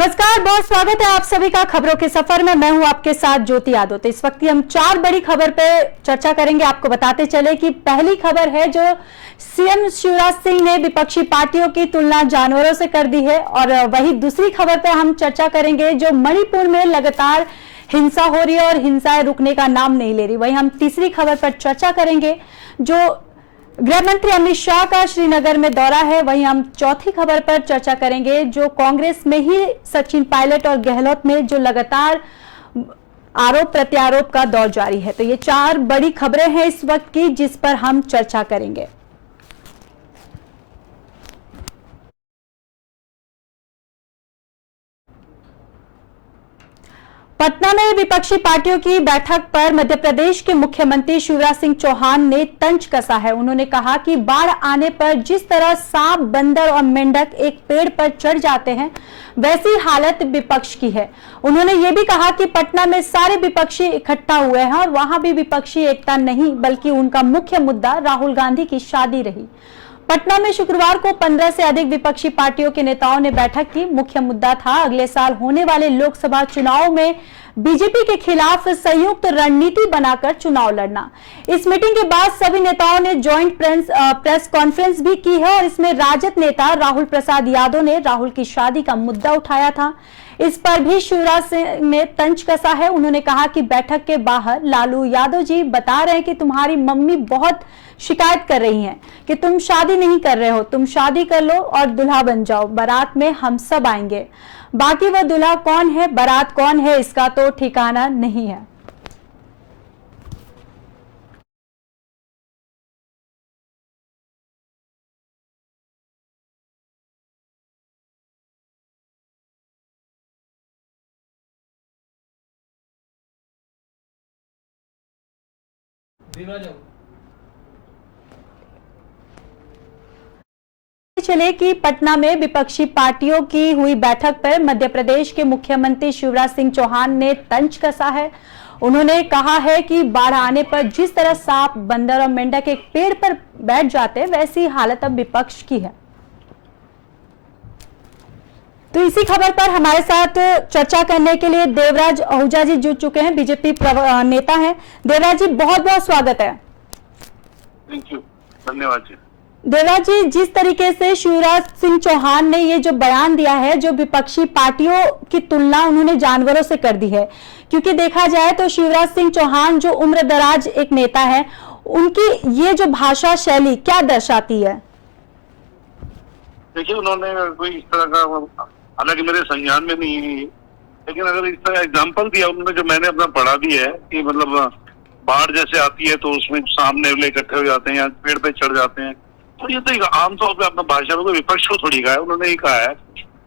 नमस्कार, बहुत स्वागत है आप सभी का खबरों के सफर में। मैं हूं आपके साथ ज्योति यादव। तो इस वक्त हम 4 बड़ी खबर पे चर्चा करेंगे। आपको बताते चले कि पहली खबर है जो सीएम शिवराज सिंह ने विपक्षी पार्टियों की तुलना जानवरों से कर दी है, और वही दूसरी खबर पे हम चर्चा करेंगे जो मणिपुर में लगातार हिंसा हो रही है और हिंसाएं रुकने का नाम नहीं ले रही। वही हम तीसरी खबर पर चर्चा करेंगे जो गृह मंत्री अमित शाह का श्रीनगर में दौरा है। वहीं हम चौथी खबर पर चर्चा करेंगे जो कांग्रेस में ही सचिन पायलट और गहलोत में जो लगातार आरोप प्रत्यारोप का दौर जारी है। तो ये 4 बड़ी खबरें हैं इस वक्त की जिस पर हम चर्चा करेंगे। पटना में विपक्षी पार्टियों की बैठक पर मध्य प्रदेश के मुख्यमंत्री शिवराज सिंह चौहान ने तंज कसा है। उन्होंने कहा कि बाढ़ आने पर जिस तरह सांप, बंदर और मेंढक एक पेड़ पर चढ़ जाते हैं, वैसी हालत विपक्ष की है। उन्होंने ये भी कहा कि पटना में सारे विपक्षी इकट्ठा हुए हैं और वहां भी विपक्षी एकता नहीं बल्कि उनका मुख्य मुद्दा राहुल गांधी की शादी रही। पटना में शुक्रवार को 15 से अधिक विपक्षी पार्टियों के नेताओं ने बैठक की। मुख्य मुद्दा था अगले साल होने वाले लोकसभा चुनाव में बीजेपी के खिलाफ संयुक्त रणनीति बनाकर चुनाव लड़ना। इस मीटिंग के बाद सभी नेताओं ने ज्वाइंट प्रेस कॉन्फ्रेंस भी की है और इसमें राजद नेता राहुल प्रसाद यादव ने राहुल की शादी का मुद्दा उठाया था। इस पर भी शिवराज सिंह ने तंज कसा है। उन्होंने कहा कि बैठक के बाहर लालू यादव जी बता रहे हैं कि तुम्हारी मम्मी बहुत शिकायत कर रही हैं कि तुम शादी नहीं कर रहे हो, तुम शादी कर लो और दूल्हा बन जाओ, बारात में हम सब आएंगे। बाकी वह दूल्हा कौन है, बारात कौन है, इसका तो ठिकाना नहीं है। चले कि पटना में विपक्षी पार्टियों की हुई बैठक पर मध्य प्रदेश के मुख्यमंत्री शिवराज सिंह चौहान ने तंज कसा है। उन्होंने कहा है कि बाढ़ आने पर जिस तरह सांप, बंदर और मेंढक एक पेड़ पर बैठ जाते हैं, वैसी हालत अब विपक्ष की है। तो इसी खबर पर हमारे साथ चर्चा करने के लिए देवराज आहूजा जी जुड़ चुके हैं, बीजेपी नेता हैं। देवराज जी, बहुत बहुत स्वागत है। थैंक यू, धन्यवाद जी। देवराज जी, जिस तरीके से शिवराज सिंह चौहान ने ये जो बयान दिया है, जो विपक्षी पार्टियों की तुलना उन्होंने जानवरों से कर दी है, क्योंकि देखा जाए तो शिवराज सिंह चौहान जो उम्रदराज एक नेता है, उनकी ये जो भाषा शैली क्या दर्शाती है? देखिए, उन्होंने कोई इस तरह का, हालांकि मेरे संज्ञान में नहीं है, लेकिन अगर इस तरह एग्जाम्पल दिया उन्होंने जो मैंने अपना पढ़ा भी है कि मतलब बाढ़ जैसे आती है तो उसमें सामने इकट्ठे हो जाते हैं या पेड़ पे चढ़ जाते हैं, तो ये तो आमतौर पे अपना भाषा में विपक्ष को थोड़ी कहा है, उन्होंने ही कहा है।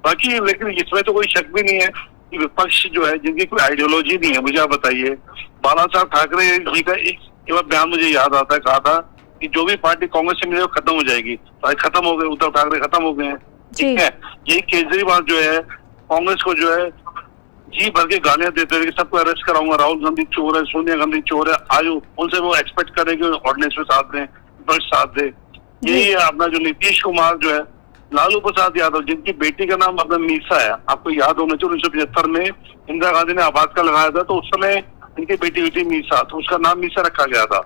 बाकी लेकिन इसमें तो कोई शक भी नहीं है कि विपक्ष जो है, जिनकी कोई आइडियोलॉजी नहीं है। मुझे आप बताइए, बाला साहब ठाकरे जी का एक बयान मुझे याद आता है, कहा था कि जो भी पार्टी कांग्रेस से मिले खत्म हो जाएगी। तो खत्म हो गए, उद्धव ठाकरे खत्म हो गए हैं, ठीक है। यही केजरीवाल जो है कांग्रेस को जो है जी भर के गालियां देते हुए सबको अरेस्ट कराऊंगा, राहुल गांधी चोर है, सोनिया गांधी चोर है, आयु उनसे वो एक्सपेक्ट करेंगे ऑर्डिनेंस में साथ दें, विपक्ष साथ दे। यही अपना जो नीतीश कुमार जो है, लालू प्रसाद यादव जिनकी बेटी का नाम अपना मीसा है, आपको याद होना चाहिए 1975 में इंदिरा गांधी ने आबाद का लगाया था, तो उस समय इनकी बेटी थी मीसा, तो उसका नाम मीसा रखा गया था,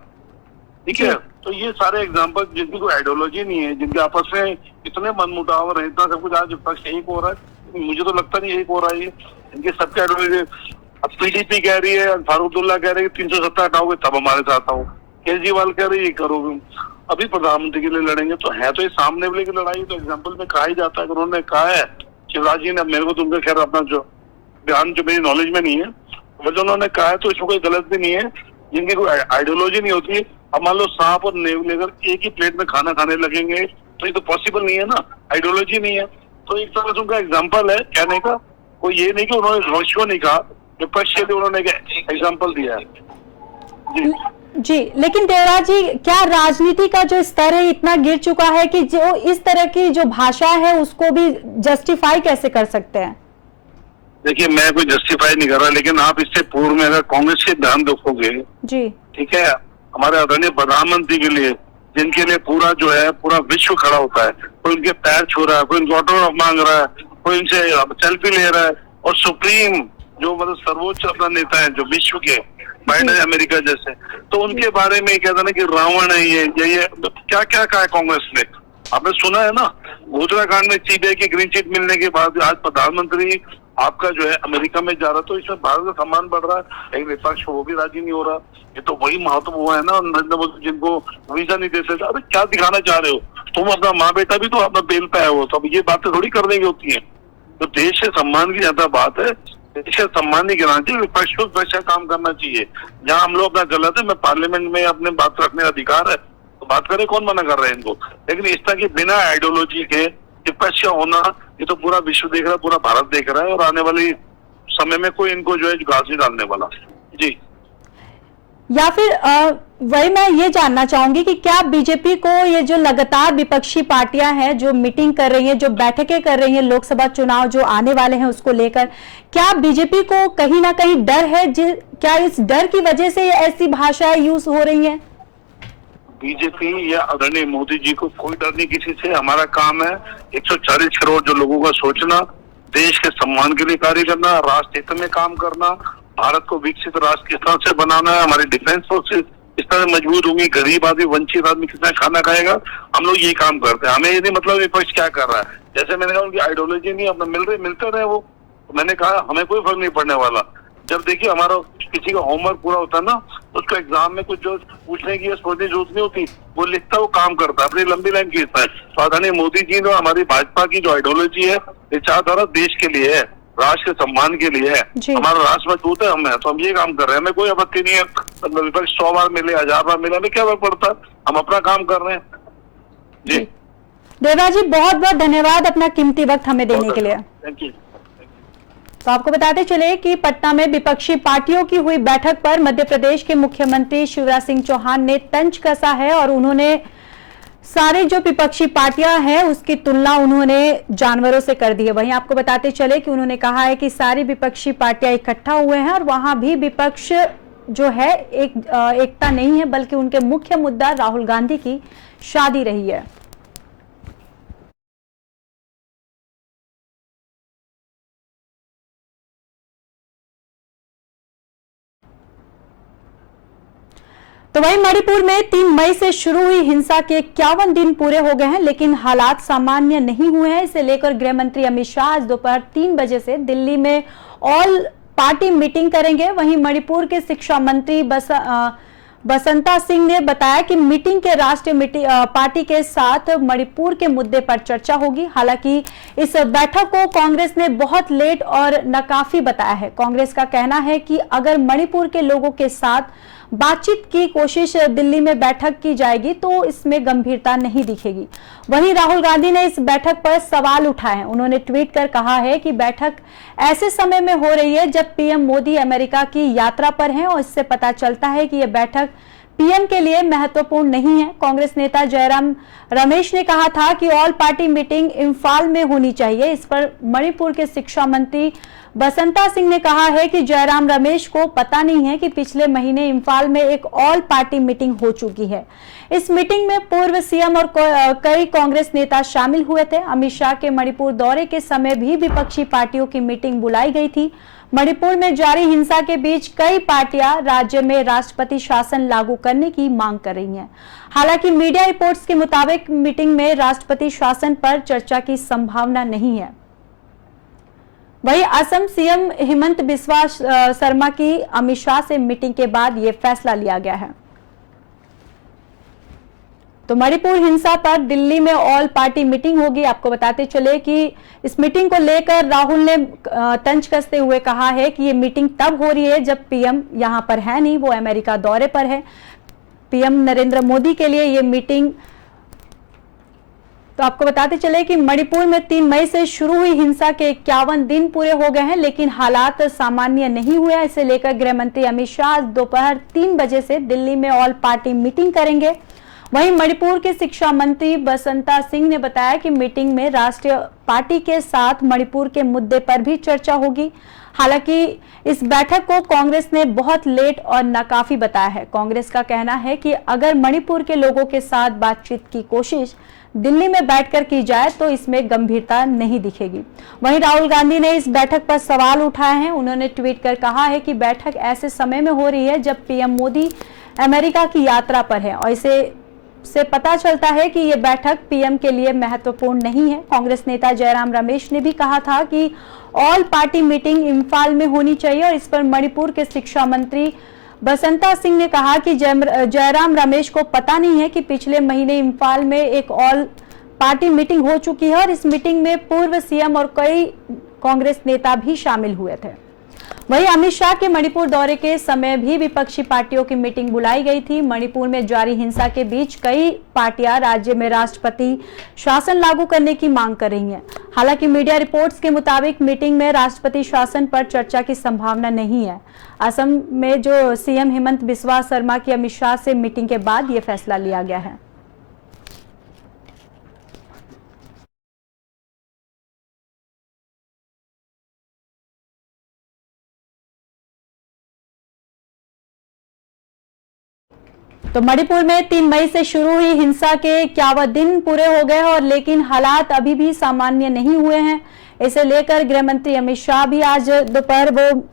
ठीक है। तो ये सारे एग्जाम्पल जिनकी कोई आइडियोलॉजी नहीं है, जिनके आपस में इतने मनमुटाव रहे, इतना सब कुछ, आज विपक्ष यही हो रहा है। मुझे तो लगता नहीं यही हो रहा है, इनके सबके आइडियोलॉजी। अब पीडीपी कह रही है, फारूकुल्ला कह रहे हैं 370 हटाओगे तब हमारे साथ आओ, केजरीवाल कह रही है करोगे, अभी प्रधानमंत्री के लिए लड़ेंगे। तो है तो ये सामने वाले की लड़ाई, तो एग्जाम्पल में कहा ही जाता है। उन्होंने कहा है शिवराज जी ने, मेरे को तुमको खैर अपना जो बयान जो मेरी नॉलेज में नहीं है, जो उन्होंने कहा है तो इसमें कोई गलत भी नहीं है। जिनकी कोई आइडियोलॉजी नहीं होती, अब मान लो सांप और नेवले अगर एक ही प्लेट में खाना खाने लगेंगे तो ये तो पॉसिबल नहीं है ना, आइडियोलॉजी नहीं है। तो एक तरह से उनका एग्जाम्पल है कहने का, कोई ये नहीं कि उन्होंने विपक्ष को नहीं कहा, विपक्ष के लिए उन्होंने एग्जाम्पल दिया है जी। लेकिन देवराज जी, क्या राजनीति का जो स्तर है इतना गिर चुका है कि जो इस तरह की जो भाषा है उसको भी जस्टिफाई कैसे कर सकते हैं? देखिए, मैं कोई जस्टिफाई नहीं कर रहा, लेकिन आप इससे पूर्व में अगर कांग्रेस के ध्यान देखोगे जी, ठीक है, हमारे आदरणीय प्रधानमंत्री के लिए, जिनके लिए पूरा जो है पूरा विश्व खड़ा होता है, कोई उनके पैर छू रहा है, कोई उनके ऑटोग्राफ मांग रहा है, कोई इनसे सेल्फी ले रहा है, और सुप्रीम जो मतलब सर्वोच्च अपना नेता है जो विश्व के, बाइडेन अमेरिका जैसे, तो उनके बारे में कहता ना कि रावण है ये क्या क्या कहा है कांग्रेस ने। आपने सुना है ना, उत्तराखंड में सीबीआई की ग्रीन चिट मिलने के बाद आज प्रधानमंत्री आपका जो है अमेरिका में जा रहा, तो इसमें भारत का सम्मान बढ़ रहा है। एक विपक्ष वो भी राजी नहीं हो रहा। ये तो वही महत्व हुआ है ना नरेंद्र मोदी जिनको वीजा नहीं देते थे। अरे क्या दिखाना चाह रहे हो तुम? अपना माँ बेटा भी तो अपना बेल पे आया हो, तो अब ये बातें थोड़ी करने की होती है। तो देश के सम्मान की ज्यादा बात है, देश का सम्मान नहीं गिराना चाहिए, विपक्ष को विपक्ष का काम करना चाहिए। जहाँ हम लोग अपना गलत है, मैं पार्लियामेंट में अपने बात रखने का अधिकार है तो बात करे, कौन मना कर रहे हैं इनको। लेकिन इस तरह की बिना आइडियोलॉजी के विपक्ष का होना, ये तो पूरा विश्व देख रहा है, पूरा भारत देख रहा है, और आने वाली समय में कोई इनको जो है घास नहीं डालने वाला। जी। या फिर वही मैं ये जानना चाहूंगी कि क्या बीजेपी को ये जो लगातार विपक्षी पार्टियां हैं जो मीटिंग कर रही हैं, जो बैठकें कर रही हैं लोकसभा चुनाव जो आने वाले हैं उसको लेकर, क्या बीजेपी को कहीं ना कहीं डर है? क्या इस डर की वजह से ये ऐसी भाषाएं यूज हो रही हैं? बीजेपी या आदरणीय मोदी जी को कोई डर नहीं किसी से। हमारा काम है 140 करोड़ जो लोगों का सोचना, देश के सम्मान के लिए कार्य करना, राष्ट्र हित में काम करना, भारत को विकसित राष्ट्र किस तरह से बनाना है, हमारी डिफेंस फोर्सेस इस तरह मजबूत होंगी, गरीब आदमी वंचित आदमी कितना खाना खाएगा, हम लोग ये काम करते हैं। हमें ये नहीं मतलब विपक्ष क्या कर रहा है। जैसे मैंने कहा उनकी आइडियोलॉजी नहीं अपना मिलते रहे वो, तो मैंने कहा हमें कोई फर्क नहीं पड़ने वाला। जब देखिए हमारा किसी का होमवर्क पूरा होता है ना, उसको एग्जाम में कुछ जो पूछने की सोचने की जरूरत नहीं होती, वो लिखता वो काम करता है, अपनी लंबी लाइन खींचता है। तो आदरणीय मोदी जी ने हमारी भाजपा की जो आइडियोलॉजी है, विचारधारा देश के लिए है, राष्ट्र के सम्मान के लिए है, हमारा राष्ट्र मजबूत है, तो हम ये काम कर रहे हैं। हमें कोई आपत्ति नहीं है, मतलब विपक्ष 100 बार मिले 1000 बार मिले, हमें क्या फर्क पड़ता है, हम अपना काम कर रहे हैं। जी देवराज जी, बहुत बहुत धन्यवाद अपना कीमती वक्त हमें देने के लिए। Thank you. तो आपको बताते चले कि पटना में विपक्षी पार्टियों की हुई बैठक पर मध्य प्रदेश के मुख्यमंत्री शिवराज सिंह चौहान ने तंज कसा है और उन्होंने सारे जो विपक्षी पार्टियां हैं उसकी तुलना उन्होंने जानवरों से कर दी है। वहीं आपको बताते चले कि उन्होंने कहा है कि सारी विपक्षी पार्टियां इकट्ठा हुए हैं और वहां भी विपक्ष जो है एकता नहीं है, बल्कि उनके मुख्य मुद्दा राहुल गांधी की शादी रही है। तो वहीं मणिपुर में 3 मई से शुरू हुई हिंसा के 51 दिन पूरे हो गए हैं, लेकिन हालात सामान्य नहीं हुए हैं। इसे लेकर गृह मंत्री अमित शाह आज दोपहर 3 बजे से दिल्ली में ऑल पार्टी मीटिंग करेंगे। वहीं मणिपुर के शिक्षा मंत्री बसंता सिंह ने बताया कि मीटिंग के राष्ट्रीय पार्टी के साथ मणिपुर के मुद्दे पर चर्चा होगी। हालांकि इस बैठक को कांग्रेस ने बहुत लेट और नाकाफी बताया है। कांग्रेस का कहना है कि अगर मणिपुर के लोगों के साथ बातचीत की कोशिश दिल्ली में बैठक की जाएगी तो इसमें गंभीरता नहीं दिखेगी। वहीं राहुल गांधी ने इस बैठक पर सवाल उठाए हैं। उन्होंने ट्वीट कर कहा है कि बैठक ऐसे समय में हो रही है जब पीएम मोदी अमेरिका की यात्रा पर हैं और इससे पता चलता है कि यह बैठक पीएम के लिए महत्वपूर्ण नहीं है। कांग्रेस नेता जयराम रमेश ने कहा था कि ऑल पार्टी मीटिंग इम्फाल में होनी चाहिए। इस पर मणिपुर के शिक्षा मंत्री बसंता सिंह ने कहा है कि जयराम रमेश को पता नहीं है कि पिछले महीने इम्फाल में एक ऑल पार्टी मीटिंग हो चुकी है। इस मीटिंग में पूर्व सीएम और कई कांग्रेस नेता शामिल हुए थे। अमित शाह के मणिपुर दौरे के समय भी विपक्षी पार्टियों की मीटिंग बुलाई गई थी। मणिपुर में जारी हिंसा के बीच कई पार्टियां राज्य में राष्ट्रपति शासन लागू करने की मांग कर रही हैं। हालांकि मीडिया रिपोर्ट्स के मुताबिक मीटिंग में राष्ट्रपति शासन पर चर्चा की संभावना नहीं है। वहीं असम सीएम हेमंत बिस्वा शर्मा की अमित शाह से मीटिंग के बाद यह फैसला लिया गया है। तो मणिपुर हिंसा पर दिल्ली में ऑल पार्टी मीटिंग होगी। आपको बताते चले कि इस मीटिंग को लेकर राहुल ने तंज कसते हुए कहा है कि ये मीटिंग तब हो रही है जब पीएम यहां पर है नहीं, वो अमेरिका दौरे पर है। पीएम नरेंद्र मोदी के लिए ये मीटिंग। तो आपको बताते चले कि मणिपुर में 3 मई से शुरू हुई हिंसा के 51 दिन पूरे हो गए हैं, लेकिन हालात सामान्य नहीं हुए। इसे लेकर गृह मंत्री अमित शाह दोपहर 3 बजे से दिल्ली में ऑल पार्टी मीटिंग करेंगे। वहीं मणिपुर के शिक्षा मंत्री बसंता सिंह ने बताया कि मीटिंग में राष्ट्रीय पार्टी के साथ मणिपुर के मुद्दे पर भी चर्चा होगी। हालांकि इस बैठक को कांग्रेस ने बहुत लेट और नाकाफी बताया है। कांग्रेस का कहना है कि अगर मणिपुर के लोगों के साथ बातचीत की कोशिश दिल्ली में बैठकर की जाए तो इसमें गंभीरता नहीं दिखेगी। वहीं राहुल गांधी ने इस बैठक पर सवाल उठाए हैं। उन्होंने ट्वीट कर कहा है कि बैठक ऐसे समय में हो रही है जब पीएम मोदी अमेरिका की यात्रा पर है और इसे से पता चलता है कि ये बैठक पीएम के लिए महत्वपूर्ण नहीं है। कांग्रेस नेता जयराम रमेश ने भी कहा था कि ऑल पार्टी मीटिंग इंफाल में होनी चाहिए और इस पर मणिपुर के शिक्षा मंत्री बसंता सिंह ने कहा कि जयराम रमेश को पता नहीं है कि पिछले महीने इंफाल में एक ऑल पार्टी मीटिंग हो चुकी है और इस मीटिंग में पूर्व सीएम और कई कांग्रेस नेता भी शामिल हुए थे। वहीं अमित शाह के मणिपुर दौरे के समय भी विपक्षी पार्टियों की मीटिंग बुलाई गई थी। मणिपुर में जारी हिंसा के बीच कई पार्टियां राज्य में राष्ट्रपति शासन लागू करने की मांग कर रही हैं। हालांकि मीडिया रिपोर्ट्स के मुताबिक मीटिंग में राष्ट्रपति शासन पर चर्चा की संभावना नहीं है। असम में जो सीएम हेमंत बिस्वा शर्मा की अमित शाह से मीटिंग के बाद यह फैसला लिया गया है। तो मणिपुर में 3 मई से शुरू हुई हिंसा के 51 दिन पूरे हो गए और लेकिन हालात अभी भी सामान्य नहीं हुए हैं। इसे लेकर गृह मंत्री अमित शाह भी आज दोपहर वो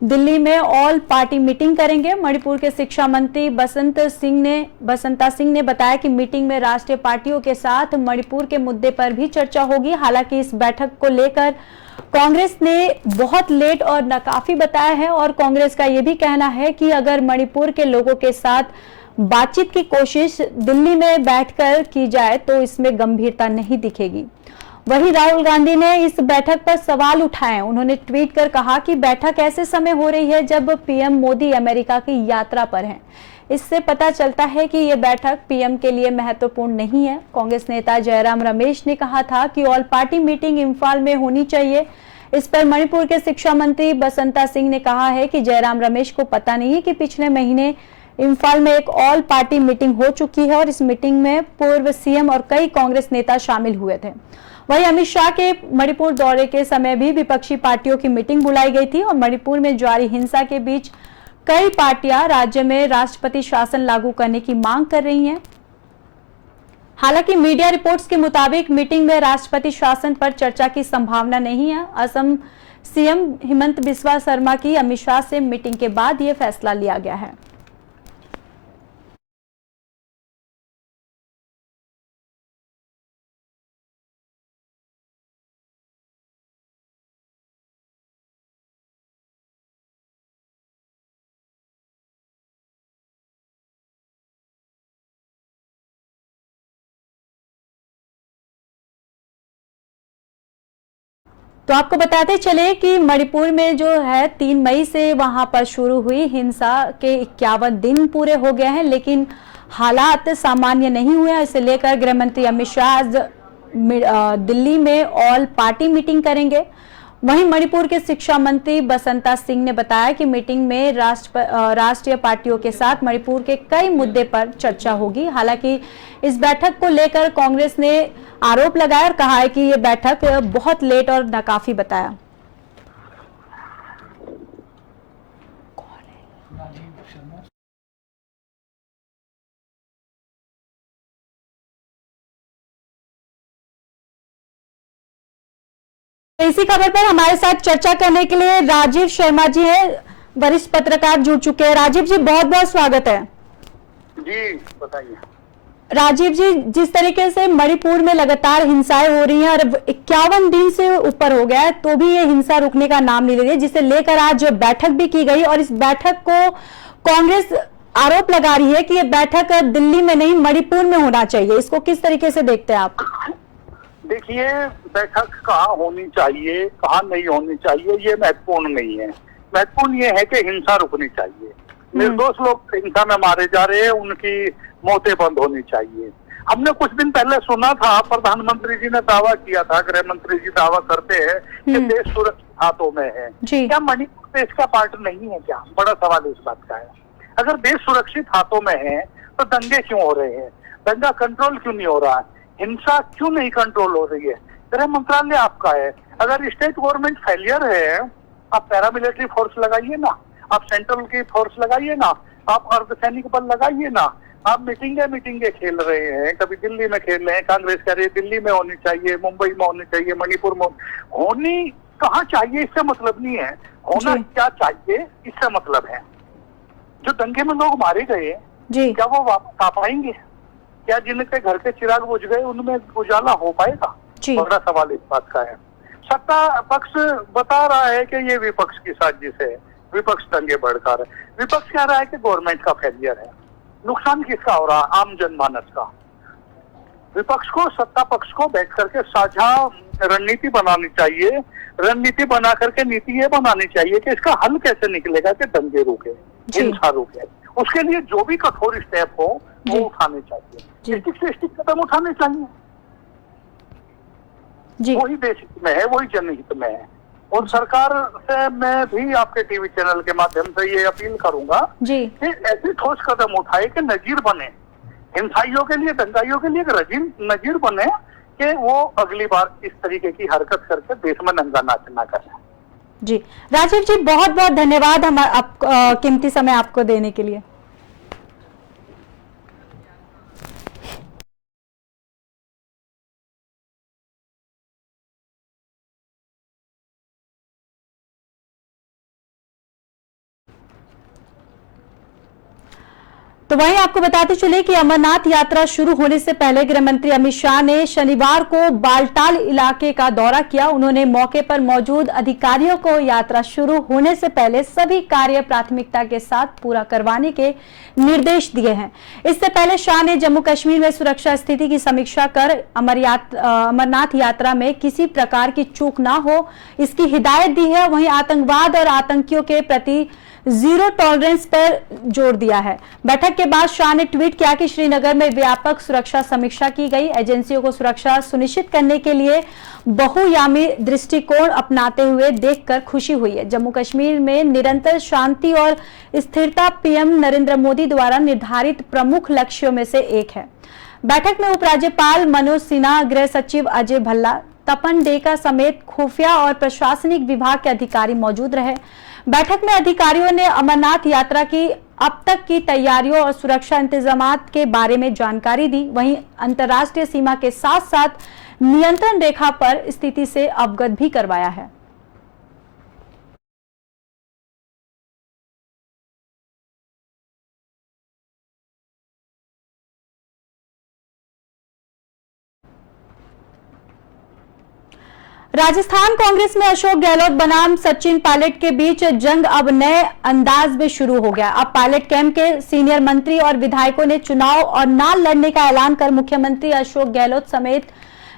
दिल्ली में ऑल पार्टी मीटिंग करेंगे। मणिपुर के शिक्षा मंत्री बसंता सिंह ने बताया कि मीटिंग में राष्ट्रीय पार्टियों के साथ मणिपुर के मुद्दे पर भी चर्चा होगी। हालांकि इस बैठक को लेकर कांग्रेस ने बहुत लेट और नाकाफी बताया है और कांग्रेस का यह भी कहना है कि अगर मणिपुर के लोगों के साथ बातचीत की कोशिश दिल्ली में बैठकर की जाए तो इसमें गंभीरता नहीं दिखेगी। वहीं राहुल गांधी ने इस बैठक पर सवाल उठाए। उन्होंने ट्वीट कर कहा कि बैठक ऐसे समय हो रही है जब पीएम मोदी अमेरिका की यात्रा पर हैं। इससे पता चलता है कि ये बैठक पीएम के लिए महत्वपूर्ण नहीं है। कांग्रेस नेता जयराम रमेश ने कहा था कि ऑल पार्टी मीटिंग इंफाल में होनी चाहिए। इस पर मणिपुर के शिक्षा मंत्री बसंता सिंह ने कहा है कि जयराम रमेश को पता नहीं है कि पिछले महीने इंफाल में एक ऑल पार्टी मीटिंग हो चुकी है और इस मीटिंग में पूर्व सीएम और कई कांग्रेस नेता शामिल हुए थे। वहीं अमित शाह के मणिपुर दौरे के समय भी विपक्षी पार्टियों की मीटिंग बुलाई गई थी और मणिपुर में जारी हिंसा के बीच कई पार्टियां राज्य में राष्ट्रपति शासन लागू करने की मांग कर रही हैं। हालांकि मीडिया रिपोर्ट्स के मुताबिक मीटिंग में राष्ट्रपति शासन पर चर्चा की संभावना नहीं है। असम सीएम हेमंत बिस्वा शर्मा की अमित शाह से मीटिंग के बाद यह फैसला लिया गया है। तो आपको बताते चले कि मणिपुर में जो है 3 मई से वहां पर शुरू हुई हिंसा के 51 दिन पूरे हो गए हैं, लेकिन हालात सामान्य नहीं हुए। इसे लेकर गृह मंत्री अमित शाह आज दिल्ली में ऑल पार्टी मीटिंग करेंगे। वहीं मणिपुर के शिक्षा मंत्री बसंता सिंह ने बताया कि मीटिंग में राष्ट्रीय पार्टियों के साथ मणिपुर के कई मुद्दे पर चर्चा होगी। हालांकि इस बैठक को लेकर कांग्रेस ने आरोप लगाया और कहा है कि ये बैठक बहुत लेट और नाकाफी बताया। इसी खबर पर हमारे साथ चर्चा करने के लिए राजीव शर्मा जी हैं, वरिष्ठ पत्रकार जुड़ चुके हैं। राजीव जी बहुत बहुत स्वागत है। जी बताइए। राजीव जी, जिस तरीके से मणिपुर में लगातार हिंसाएं हो रही हैं और 51 दिन से ऊपर हो गया है तो भी ये हिंसा रुकने का नाम नहीं ले रही है, जिसे लेकर आज बैठक भी की गई और इस बैठक को कांग्रेस आरोप लगा रही है कि ये बैठक दिल्ली में नहीं मणिपुर में होना चाहिए। इसको किस तरीके से देखते हैं आप? देखिए, बैठक कहाँ होनी चाहिए कहाँ नहीं होनी चाहिए ये महत्वपूर्ण नहीं है। महत्वपूर्ण ये है कि हिंसा रुकनी चाहिए। निर्दोष लोग हिंसा में मारे जा रहे हैं, उनकी मौतें बंद होनी चाहिए। हमने कुछ दिन पहले सुना था, प्रधानमंत्री जी ने दावा किया था, गृह मंत्री जी दावा करते हैं कि देश सुरक्षित हाथों में है। क्या मणिपुर देश का पार्ट नहीं है क्या? बड़ा सवाल इस बात का है। अगर देश सुरक्षित हाथों में है तो दंगे क्यों हो रहे हैं? दंगा कंट्रोल क्यों नहीं हो रहा है? हिंसा क्यों नहीं कंट्रोल हो रही है? गृह मंत्रालय आपका है। अगर स्टेट गवर्नमेंट फेलियर है, आप पैरामिलिट्री फोर्स लगाइए ना। आप सेंट्रल की फोर्स लगाइए ना, आप अर्धसैनिक बल लगाइए ना। आप मीटिंगे खेल रहे हैं, कभी दिल्ली में खेल रहे हैं, कांग्रेस कह रही है दिल्ली में होनी चाहिए, मुंबई में होनी चाहिए, मणिपुर में होनी कहाँ चाहिए इससे मतलब नहीं है, होना क्या चाहिए इससे मतलब है। जो दंगे में लोग मारे गए क्या वो वापस आ पाएंगे? क्या जिनके घर के चिराग बुझ गए उनमें उजाला हो पाएगा? बड़ा सवाल इस बात का है। सत्ता पक्ष बता रहा है कि ये विपक्ष की साजिश है, विपक्ष दंगे भड़का रहा है। विपक्ष कह रहा है कि गवर्नमेंट का फेलियर है। नुकसान किसका हो रहा है? आम जनमानस का। विपक्ष को, सत्ता पक्ष को बैठ करके साझा रणनीति बनानी चाहिए। रणनीति बना करके नीति ये बनानी चाहिए कि इसका हल कैसे निकलेगा कि दंगे रुके, हिंसा रुके। उसके लिए जो भी कठोर स्टेप हो वो उठाने चाहिए, स्टिक से स्टिक कदम उठाने चाहिए। वही देश हित में है, वही जनहित में है। और सरकार से मैं भी आपके टीवी चैनल के माध्यम से ये अपील करूंगा कि ऐसे ठोस कदम उठाए कि नजीर बने, हिंसाइयों के लिए, दंगाइयों के लिए नजीर बने कि वो अगली बार इस तरीके की हरकत करके देश में नंगा नाच ना करें। जी राजीव जी, बहुत बहुत धन्यवाद कीमती समय आपको देने के लिए। तो वहीं आपको बताते चले कि अमरनाथ यात्रा शुरू होने से पहले गृह मंत्री अमित शाह ने शनिवार को बालटाल इलाके का दौरा किया। उन्होंने मौके पर मौजूद अधिकारियों को यात्रा शुरू होने से पहले सभी कार्य प्राथमिकता के साथ पूरा करवाने के निर्देश दिए हैं। इससे पहले शाह ने जम्मू कश्मीर में सुरक्षा स्थिति की समीक्षा कर अमरनाथ यात्रा में किसी प्रकार की चूक ना हो, इसकी हिदायत दी है। वहीं आतंकवाद और आतंकियों के प्रति जीरो टॉलरेंस पर जोर दिया है। बैठक के बाद शाह ने ट्वीट किया कि श्रीनगर में व्यापक सुरक्षा समीक्षा की गई। एजेंसियों को सुरक्षा सुनिश्चित करने के लिए बहुआयामी दृष्टिकोण अपनाते हुए देखकर खुशी हुई है। जम्मू कश्मीर में निरंतर शांति और स्थिरता पीएम नरेंद्र मोदी द्वारा निर्धारित प्रमुख लक्ष्यों में से एक है। बैठक में उपराज्यपाल मनोज सिन्हा, गृह सचिव अजय भल्ला, तपन डेका समेत खुफिया और प्रशासनिक विभाग के अधिकारी मौजूद रहे। बैठक में अधिकारियों ने अमरनाथ यात्रा की अब तक की तैयारियों और सुरक्षा इंतजामात के बारे में जानकारी दी। वहीं अंतर्राष्ट्रीय सीमा के साथ साथ नियंत्रण रेखा पर स्थिति से अवगत भी करवाया है। राजस्थान कांग्रेस में अशोक गहलोत बनाम सचिन पायलट के बीच जंग अब नए अंदाज में शुरू हो गया। अब पायलट कैंप के सीनियर मंत्री और विधायकों ने चुनाव और ना लड़ने का ऐलान कर मुख्यमंत्री अशोक गहलोत समेत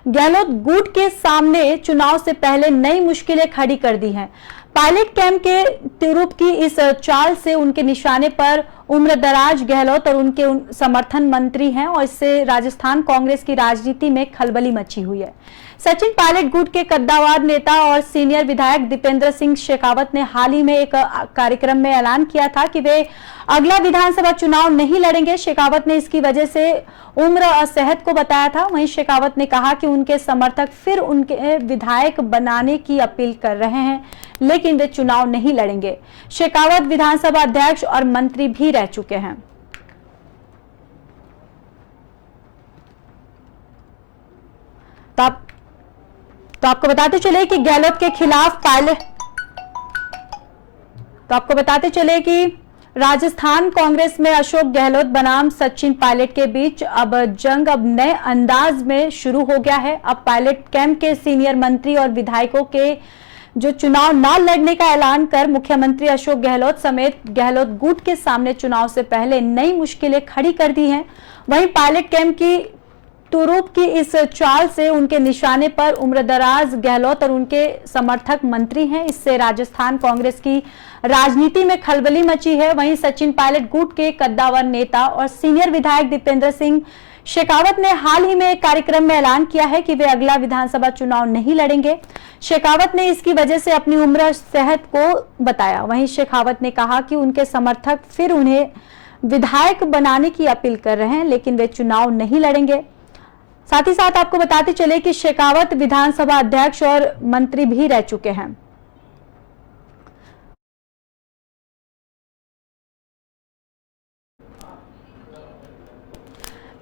गहलोत गुट के सामने चुनाव से पहले नई मुश्किलें खड़ी कर दी हैं। पायलट कैंप के तिरुप की इस चाल से उनके निशाने पर उम्रदराज गहलोत और उनके समर्थन मंत्री हैं और इससे राजस्थान कांग्रेस की राजनीति में खलबली मची हुई है। सचिन पायलट गुट के कद्दावर नेता और सीनियर विधायक दीपेंद्र सिंह शेखावत ने हाल ही में एक कार्यक्रम में ऐलान किया था कि वे अगला विधानसभा चुनाव नहीं लड़ेंगे। शेखावत ने इसकी वजह से उम्र असेहत को बताया था। वहीं शेखावत ने कहा कि उनके समर्थक फिर उनके विधायक बनाने की अपील कर रहे हैं, लेकिन वे चुनाव नहीं लड़ेंगे। शेखावत विधानसभा अध्यक्ष और मंत्री भी रह चुके हैं। तो आपको बताते चले कि गहलोत के खिलाफ राजस्थान कांग्रेस में अशोक गहलोत बनाम सचिन पायलट के बीच अब जंग नए अंदाज में शुरू हो गया है। अब पायलट कैंप के सीनियर मंत्री और विधायकों के जो चुनाव न लड़ने का ऐलान कर मुख्यमंत्री अशोक गहलोत समेत गहलोत गुट के सामने चुनाव से पहले नई मुश्किलें खड़ी कर दी हैं। वहीं पायलट कैंप की तुरुप की इस चाल से उनके निशाने पर उम्रदराज गहलोत और उनके समर्थक मंत्री हैं। इससे राजस्थान कांग्रेस की राजनीति में खलबली मची है। वहीं सचिन पायलट गुट के कद्दावर नेता और सीनियर विधायक दीपेंद्र सिंह शेखावत ने हाल ही में एक कार्यक्रम में ऐलान किया है कि वे अगला विधानसभा चुनाव नहीं लड़ेंगे। शेखावत ने इसकी वजह से अपनी उम्र सेहत को बताया। वहीं शेखावत ने कहा कि उनके समर्थक फिर उन्हें विधायक बनाने की अपील कर रहे हैं, लेकिन वे चुनाव नहीं लड़ेंगे। साथ ही साथ आपको बताते चले कि शेखावत विधानसभा अध्यक्ष और मंत्री भी रह चुके हैं।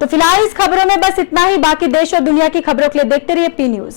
तो फिलहाल इस खबरों में बस इतना ही। बाकी देश और दुनिया की खबरों के लिए देखते रहिए पी न्यूज।